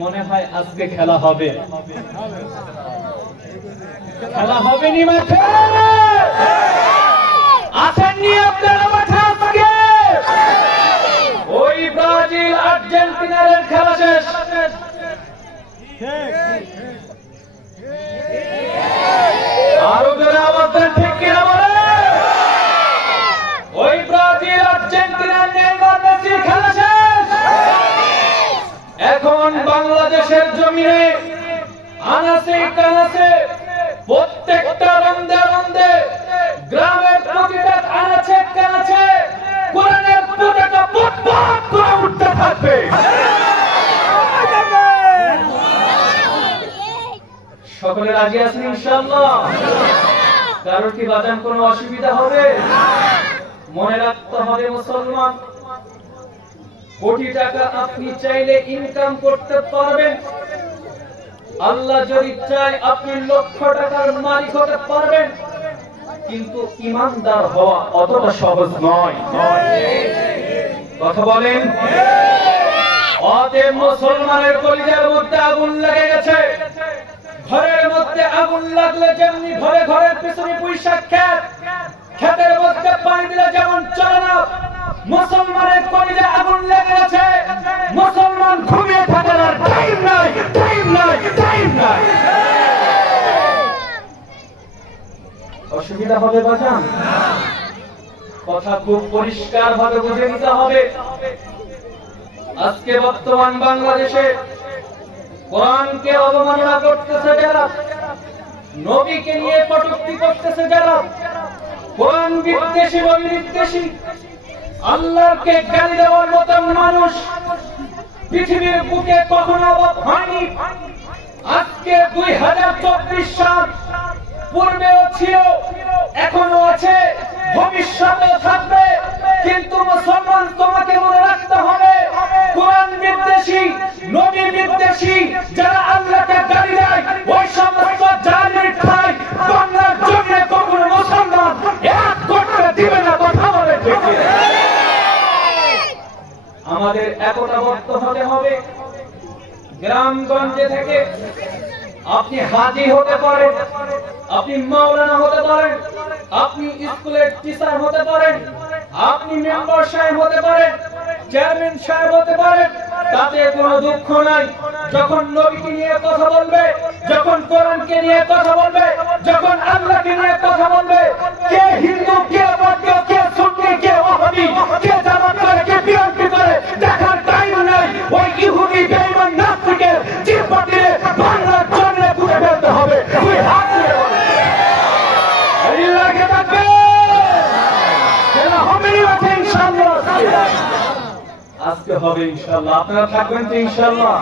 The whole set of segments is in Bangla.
মনে হয় আজকে খেলা হবে। খেলা হবে নি মাঠে? আসেননি আপনারা মাঠে আজকে? ওই ব্রাজিল আর্জেন্টিনার খেলা শেষ। আরো জোরে আওয়াজ দেন, ঠিক কিনা বলেন? ওই ব্রাজিল আর্জেন্টিনার নেইমার মেসির খেলা শেষ। এখন বাংলাদেশের জমিনে আনাচে কানাচে প্রত্যেকটা রন্দে রন্দে গ্রামের প্রতিটা আনাচে কানাচে কোরআনের পতাকা পথ করে উঠতে থাকবে। সকলে রাজি আছেন ইনশাআল্লাহ? কারোর কি বাজান কোনো অসুবিধা হবে? মনে রাখতে হবে মুসলমান, কোটি টাকা আপনি চাইলে ইনকাম করতে পারবেন, আল্লাহ যদি চায় আপনি লক্ষ টাকার মালিক হতে পারবেন, কিন্তু ইমানদার হওয়া অতটা সহজ নয়। কথা বলেন? অতএব মুসলমানের কলিজার মধ্যে আগুন লেগে গেছে। ঘরের মধ্যে আগুন লাগলে যেমনি ঘরে ঘরের পেছনে পুঁইশাক ক্ষেত, ক্ষেতের মধ্যে পানি দিলে যেমন চলে না, মুসলমানের কলিজায় আগুন লেগে গেছে। মুসলমান ঘুমিয়ে থাকার আর টাইম নাই, টাইম নাই, টাইম নাই। অসুবিধা হবে বাজান? কথা খুব পরিষ্কার ভাবে বুঝে নিতে হবে। আজকে বর্তমান বাংলাদেশে কোরআনকে অবমাননা করতেছে যারা, নবীকে নিয়ে কটূক্তি করতেছে যারা, কোরআন বিদ্বেষী, নবী বিদ্বেষী, আল্লাহকে গালি দেওয়ার মতো মানুষ পৃথিবীর বুকে কখনো হয়নি। আজকে 2024 সাল পূর্বেও ছিল, এখনো আছে, ভবিষ্যতেও থাকবে। কিন্তু মুসলমান তোমাকে মনে রাখতে হবে, কোরআন বিদ্বেষী, নবী বিদ্বেষী যারা আল্লাহকে গালি দেয়, ওই সমস্ত জালিম খায় বাংলার জন্য কখনো মুসলমান এক করতে দিবে না। কথা বলে ঠিক? আমাদের একতাবদ্ধ হতে হবে। গ্রামগঞ্জে থেকে আপনি হাজি হতে পারেন, আপনি মাওলানা হতে পারেন, আপনি স্কুলের টিচার হতে পারেন, আপনি মেম্বার সাহেব হতে পারেন, চেয়ারম্যান সাহেব হতে পারেন, তাতে কোনো দুঃখ নাই। যখন নবীকে নিয়ে কথা বলবে, যখন কোরআনকে নিয়ে কথা বলবে, যখন আল্লাহকে নিয়ে কথা বলবে, কে হিন্দু, কে বৌদ্ধ, কে সুন্নি, কে ওয়াহাবি, কে জামাত করে, কে বিএনপি করে দেখার টাইম নাই। ওই ইহুদি বেঈমান নাস্তিকের জিহ্বা দিয়ে বাংলার জন্য পুড়ে ফেলতে হবে। তুই হাত দিয়ে বল, আল্লাহকে ডাকবে, খেলা হবে ইনশাআল্লাহ। আজকে হবে ইনশাআল্লাহ। আপনারা থাকবেন তো ইনশাআল্লাহ?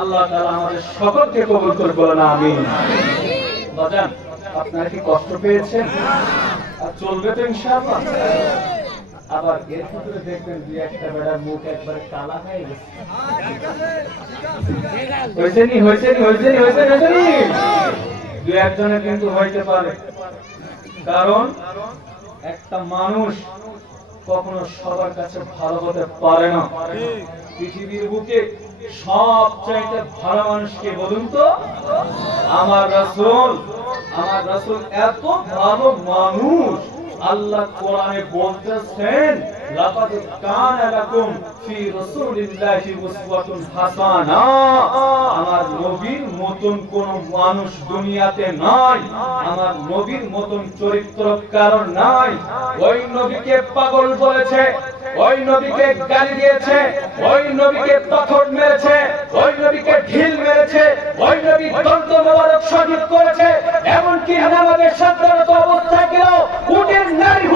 আল্লাহ তাআলা আমাদের সকলকে কবুল করে বলেন আমিন। বাজান, আপনারা কি কষ্ট পেয়েছেন? আর চলবে তো ইনশাআল্লাহ? আবার এর ভিতরে দেখবেন দুই একটা বেড়ার মুখ একবারে কালা হয়ে গেছে। হয়েছে নি? দুই একজনের কিন্তু হইতে পারে। কারণ একটা মানুষ কখনো সবার কাছে ভালো হতে পারে না। পৃথিবীর বুকে সবচাইতে ভালো মানুষকে বলুন তো? আমার রাসূল। আমার রাসূল এত ভালো মানুষ, আল্লাহ কোরআনে বলতেছেন, লাকাদ কানা লাকুম ফি রাসূলিল্লাহি উসওয়াতুন হাসানা। আমার নবীর মতন কোন মানুষ দুনিয়াতে নাই, আমার নবীর মতন চরিত্র কারণ নাই। ওই নবীকে পাগল বলেছে, ওই নবীকে গালি দিয়েছে, ওই নবীকে পাথর মেরেছে, ওই নবীকে ঢিল মেরেছে, ওই নবী দন্ত মোবারক শহীদ করেছে। এমনকি নামাজের সাধারণত অবস্থায় গেলেও উটের নাড়ি